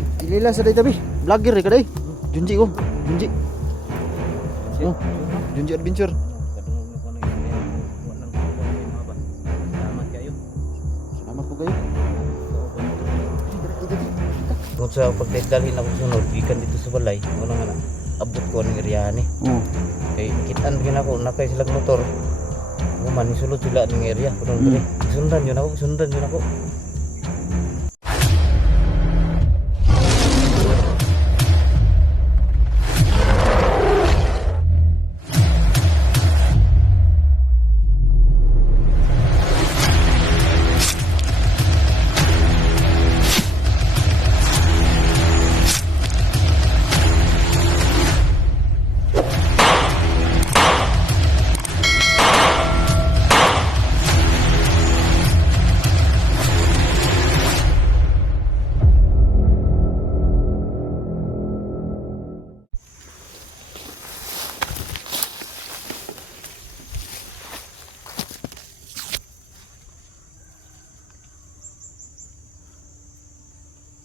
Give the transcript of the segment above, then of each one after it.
Ilila sa day tabi. Vlogger ka day. Junji ko. Junji. Oh, Junji Adventure. Salamat po kayo. Kung sa pagdadalhin ako sunod, ikan dito sa balay, wala nga na, abot ko ng area ni. Kaya kitaan din ako, nakay silang motor. Guman, isulod sila ng area. Sundan yun ako.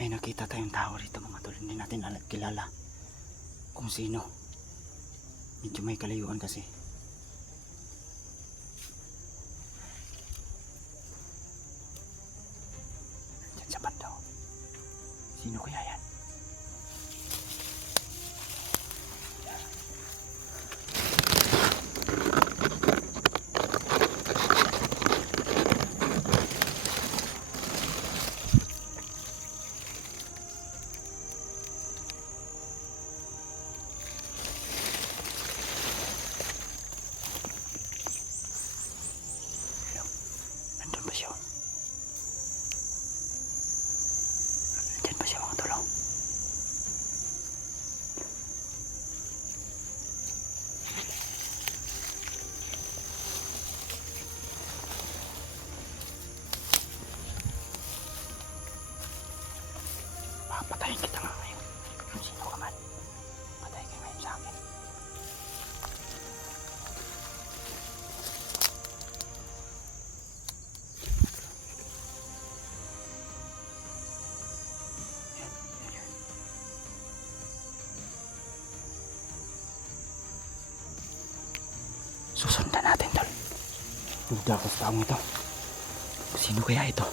May nakita tayong tao rito mga tol. Hindi natin kilala kung sino. Medyo may kalayuan kasi. Diyan sa banda. Sino kaya yan? Nandun ba siya? Nandyan ba siya mga tol? Papatayin kita nga ngayon. Kung sino ka man, patay ka ngayon sa akin. Susundan natin tol. Duda ako sa taong ito. Sino kaya ito?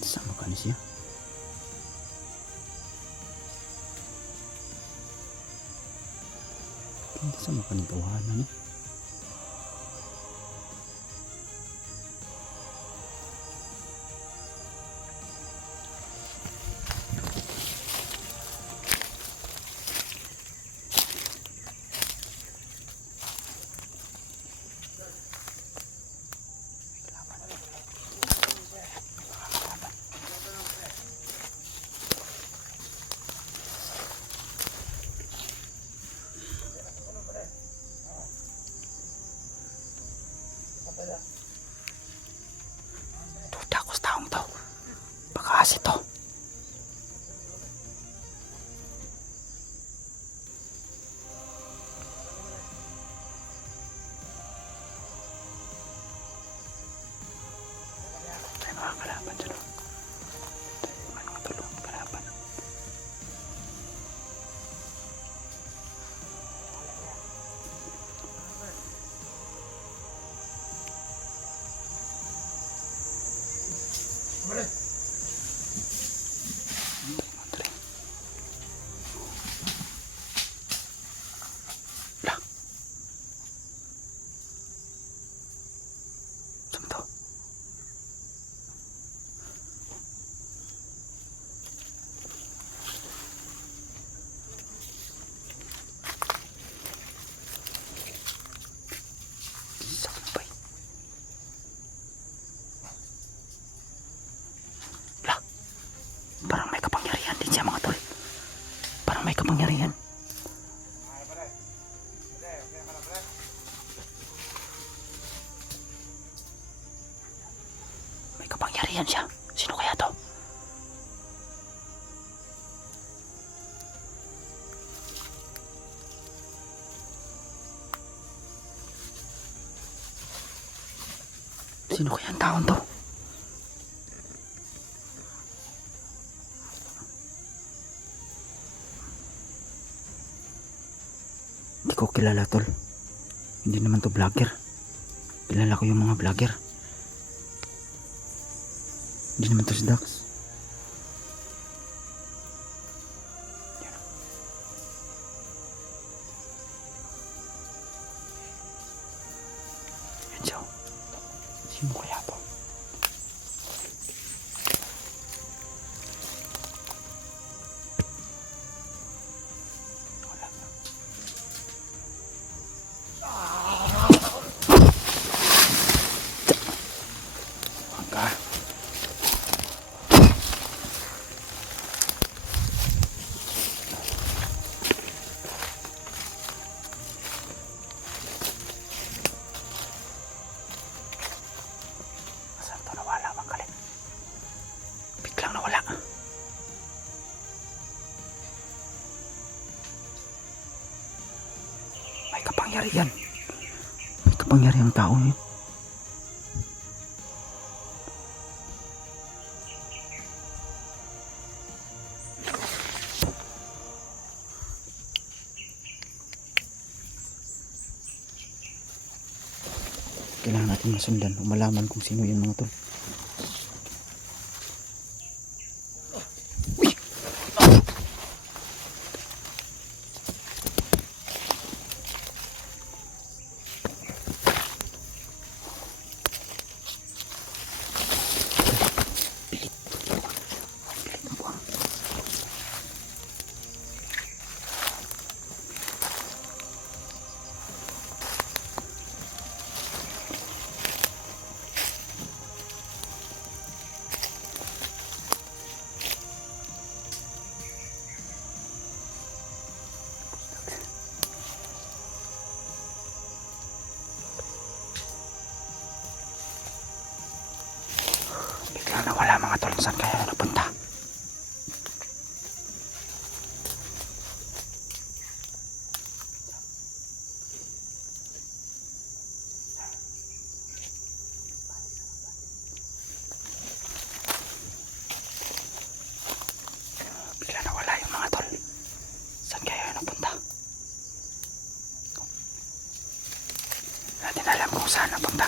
Sama ka na siya. Sama ka ng tawanan eh. Duda ako sa taong ito. Baka kasi ito. Tayo mga kalaban dyan. Tayo mga tulong kalaban. Lah. Saan to? Saan ba? Lah. Parang may kapangyarihan din siya mga tol. Parang may kapangyarihan. May kapangyarihan siya. Sino kaya to? Sino kaya ang taon to? Hindi ko kilala tol. Hindi naman to vlogger. Kilala ko yung mga vlogger. Hindi naman to si Dax. Yan siya. Sino kaya to? Wala na. Mangga. Saan to nawala bang galing? Biglang nawala. May kapangyarihan. May kapangyarihan ang tao yun. Kailangan natin masundan o malaman kung sino yung mga tol. Uy! Pilit. Pilit ng buwang. Bigla nawala mga tol. Saan kaya napunta? Bigla nawala yung mga tol. Saan kaya napunta? Natin alam kung saan napunta.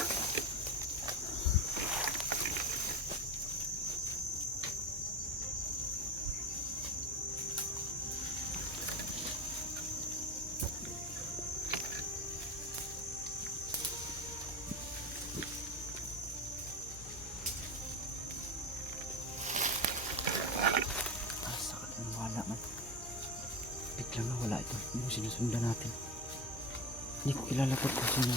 Sakit na nawala man. Biglang nawala ito. Yung sinusundan natin. Hindi ko kilala po kung sino.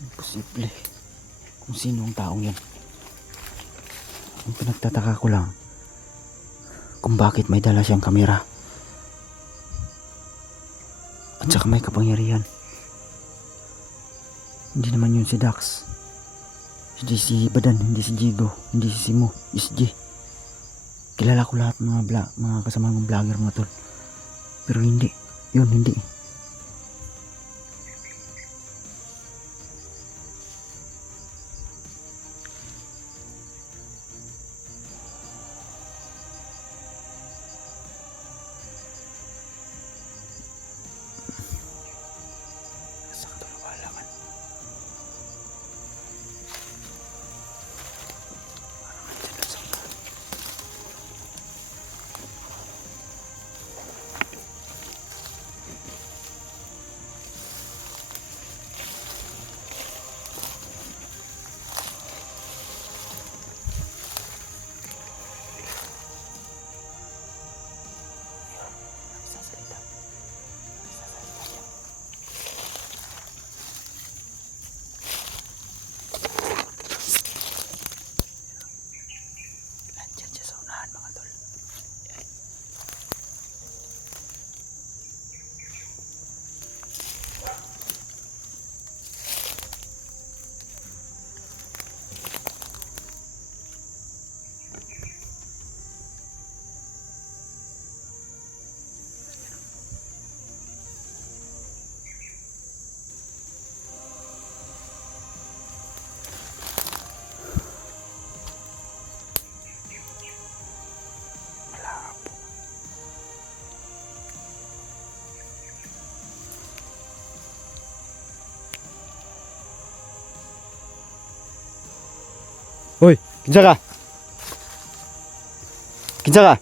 Imposible. Kung sino ang taong yan. Ang pinagtataka ko lang kung bakit may dala siyang kamera. At saka may kapangyarihan. Hindi naman yun si Dax. Hindi si Badan, hindi si Jigo, hindi si Simo, SG. Kilala ko lahat ng mga kasama ng vlogger mga tol. Pero hindi. Yun, hindi. Sakit na nawala man. Parang andyan lang sa unahan. Hoy, kinsa ka? Kinsa ka?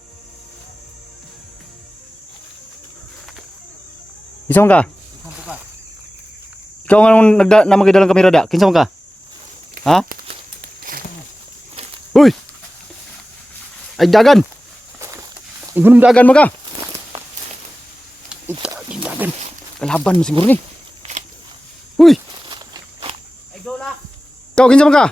Kinsa man ka? Ikaw nga nung na magidalang kamera da. Kinsa man ka? Ha? Hoy! Ay dagan. Ingon dagan mo ka. Ay dagan. Kalaban mo siguro ni. Hoy! Ay go la. Ikaw kinsa man ka?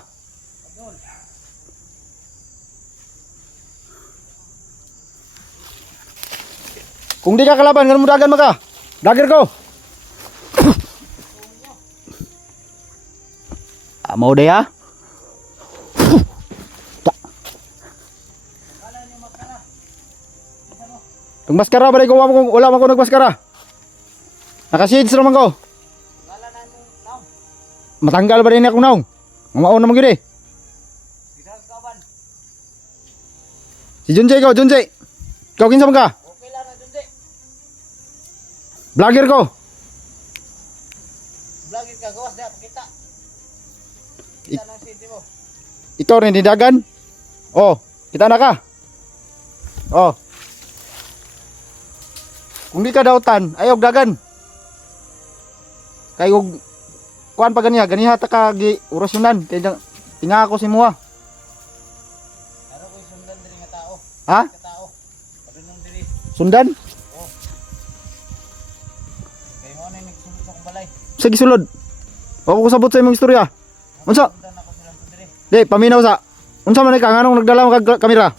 Kung di ka kalaban, ganun mo dagan mo ka. Dagger ko. Mau deh ya. Tung maskara ba ko wala man ko nagmaskara. Nakashades naman ko. Matanggal ba rin ako naong? Mamaon naman gyud eh. Si Junjay ko, Junjay. Ikaw kinsa man ka? Okay lang na Junjay. Vlogger ko. Vlogger ka gawas da pakita. Kita nang city mo. Ikaw rin di dagan. Oh, kita na ka. Oh. Kung di ka dautan, ayaw dagan. Kayo kuan pa ganiha ta ka gi orasyonan kay tinga ako si muha. Ano ko sundan diri nga tao. Ha? Ka tao. Padunong diri. Sundan? Oh. Kay mo na nagsulod sa akong balay. Sa gisulod. O ko sabot sa imong istorya. Unsa? Sundan ako sila diri. Di, paminaw sa. Unsa man ka nganong nagdala mo kag kamera? Kung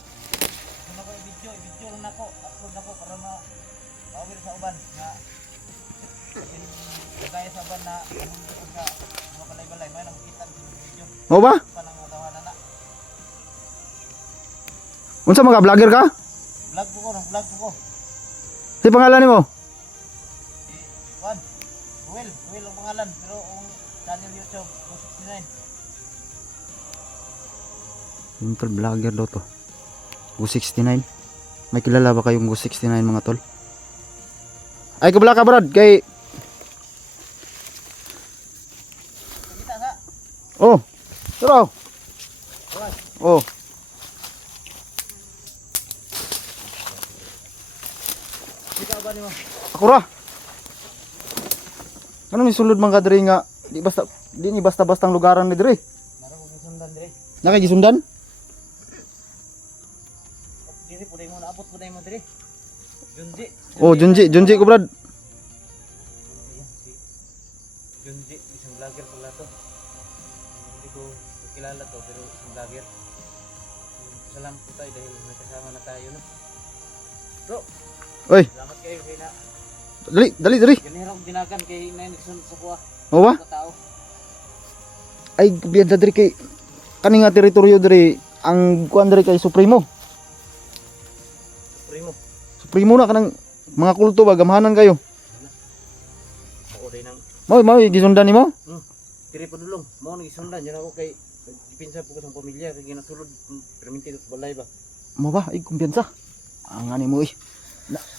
ako i-video lang nako, upload nako para maawir sa uban na kagaya sa uban na anong ka mga balay-balay may nang makita sa video Mo ba? pa nang matawanan na. Unsa man ka vlogger ka? Vlog ko vlog ko. Si pangalan nimo? Juan. Will ang pangalan pero ang channel YouTube 269. Yung tol vlogger daw to. Go69. May kilala ba kayong Go69 mga tol? Ay kabla ka brad kay Kita sa oh. Turo. Oh. kita ba nimo? Ako ra. Ano ni sulod man ka diri nga di ni basta-bastang lugaran ni diri. Naro ko sundan diri. Nakagisundan? Diri puday mo naabot puday mo diri. Oh, Junji ko brad. Junji, isang vlogger pala to. Hindi ko kilala to pero isang vlogger. Salamat po tayo dahil nakasama na tayo no. Bro, Oy, salamat kayo kay na. dali. Ganira kong dinagan kay na nagsunod sa kuha. Mo ba? Sa tao. Ay biyada diri kay kani nga teritoryo diri ang kuan diri kay Supremo. Primo, Supremo na kanang mga kulto ba gamhanan kayo. mauday nang Mo gisundan nimo? diri padulong. Mao nang isundan yan ako kay pinsa po ko sa pamilya kay ginasulod perminti sa balay ba. Mo ba? Ay kumpiyansa. Ang ani mo eh.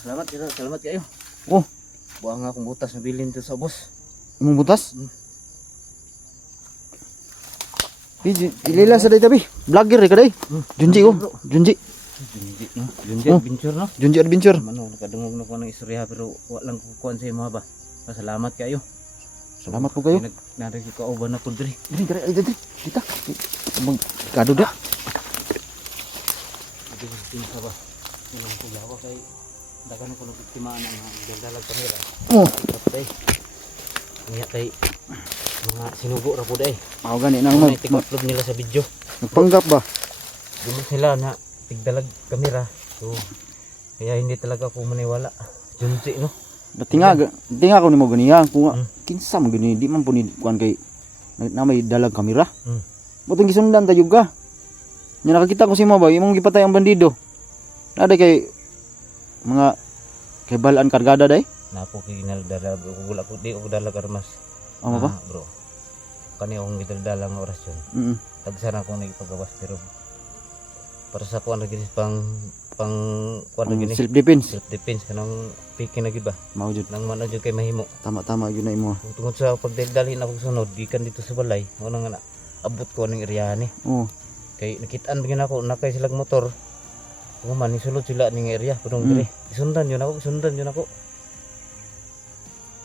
Salamat kayo. Oh, Buang nga akong butas na bilhin to sa boss. imong butas? Hmm. Ilila sa day tabi. Vlogger ka day. Junji ko. Junji. Junji no. Junji Oh. adventure no. Junji Adventure. Ano nakadungog na ko ng istorya pero wa lang ko kuan sa imo ba. Salamat kayo. Salamat po kayo. Nari ko kauban na pud diri. Diri. Kita. Mag kado da. Hindi ko pinsa ba. Ilang ko lawa kay dagan ko nagtimaan ang daldalag kamera. Oh, Tay. Niya tay mga sinugo ra pud ay. mao gani nang Ano upload nila sa video. nagpanggap ba? Dumot sila na tigdalag kamera. So kaya hindi talaga ako maniwala. Junji no. Tinga ko nimo ganiya kung Hmm. kinsa man gani di man pud kuan kay na may dalag kamera. Hmm. Butong gisundan tayo ka. Nya nakakita ko si mo ba imong gipatay ang bandido. Nada kay mga kay balaan kargada day. Napo kay ginaldala wala ko di ko dalag armas. Amo ba? Bro. Kani akong gidaldala nga orasyon. Mm. Tagsana akong nagipagawas pero para sa kuan lagi pang kuan lagi ni Self defense. self defense kanang piki na gid ba Mao jud. nang man jud kay mahimo. Tama yun na imo. Kung tungod sa pagdaldalhin akong sunod gikan dito sa balay mo nang abot ko ning area ni Oh. Kay nakitaan bigyan ako nakay silang motor. Human ni sulod sila ning area pudong Mm. dire. Isundan yun ako.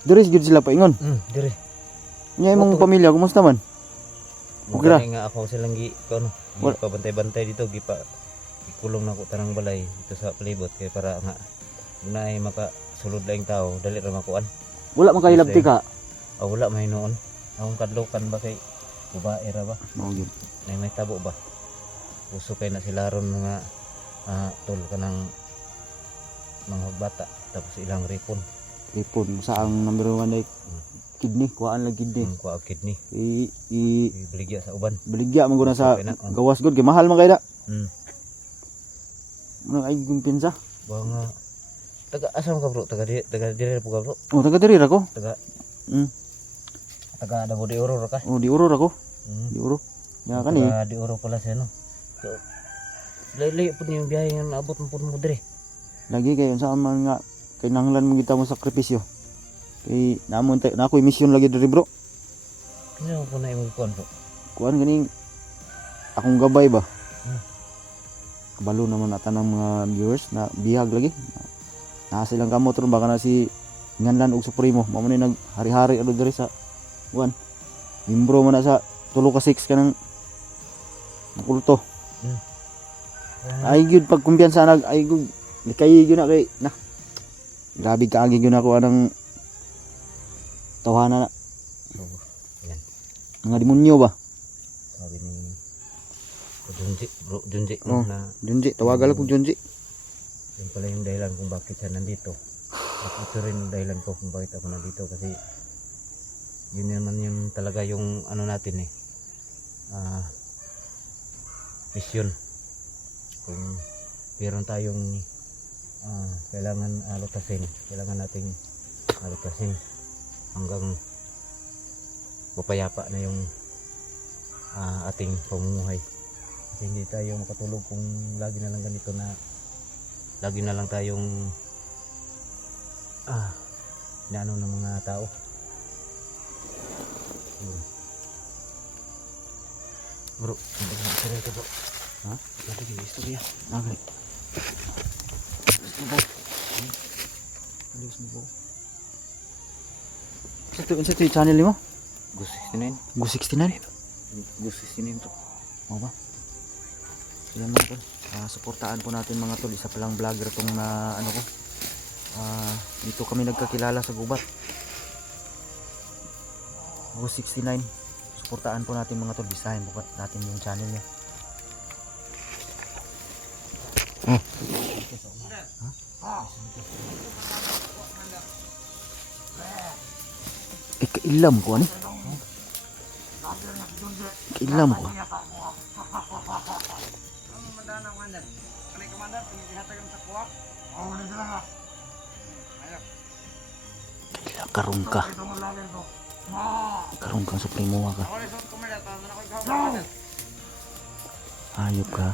Diri gid sila paingon. Dire. Nya imong Opo. pamilya kumusta man? Okay ra. Mugani nga ako silang gi ano, Wal- bantay dito ikulong na ko tanang balay dito sa palibot kay para nga unaay maka sulod laing tao dali ra makuan. Wala man kay labti ka. Wala may noon. Akong kadlokan ba kay babae ra ba? Mao gyud. May tabo ba? Puso kay na sila ron nga tol kanang mga bata tapos ilang ripon. Ipon sa ang number 1 ay kidney, kuhaan lang kidney. Kuha kidney. Ibaligya sa uban. Baligya man guna sa Okay na, gawas gud kay mahal man kay da. Mm. Ano ay gumpinsa? Ba nga taga asam ka bro? Taga dire po ka bro? Oh, taga diri ra ko. Taga Mm. taga Davao de Oro ra ka? Oh, di uro ra ko. Mm. Di uro. Ya kani. Taga de Oro pala siya no. So layo po yung biyahe nga naabot mo po mo dire. Lagi kayo sa man nga kinahanglan mo kita mo sakripisyo. Kay namon na ako'y mission lagi diri bro. Ano po na imong kuan bro? Kuan ganing akong gabay ba. Hmm. Kabalo naman ata ng mga viewers na bihag lagi. Na silang kamot ron baka na si Nganlan og Supremo. Mao man nag hari-hari ano diri sa kuan. Mimbro man na sa 3 ka 6 kanang kulto. Ay gyud pag kumpiyansa nag ay gyud likay gyud na kay na. Grabe ka agi gyud ako anang tawhana na. Yan. Mga demonyo ba? Sabi ni Junji, bro Junji Oh. na Junji, tawagal ko Junji. yun pala yung dahilan kung bakit siya nandito. At ito rin yung dahilan ko kung bakit ako nandito kasi yun naman yung talaga yung ano natin mission. Kung meron tayong kailangan kailangan nating alutasin hanggang mapayapa na yung ating pamumuhay. Kasi hindi tayo makatulog kung lagi na lang ganito na lagi na lang tayong inaano ng mga tao. Bro, hindi ko istorya ito bro. Ha? Hindi ko istorya. Okay. Alis mo po. Sa ito yung channel mo? Gus 69. Go 69? Gus 69 bro. Oo ba? So yan mga tol. Suportaan po natin mga tol. Isa palang vlogger tong na ano ko. Dito kami nagkakilala sa gubat. Go 69. Suportaan po natin mga tol. Bisahin po natin yung channel niya. Kailam ko ani. Kailam ko. Karong ka. Karong kang supremo ka. Ayop ka.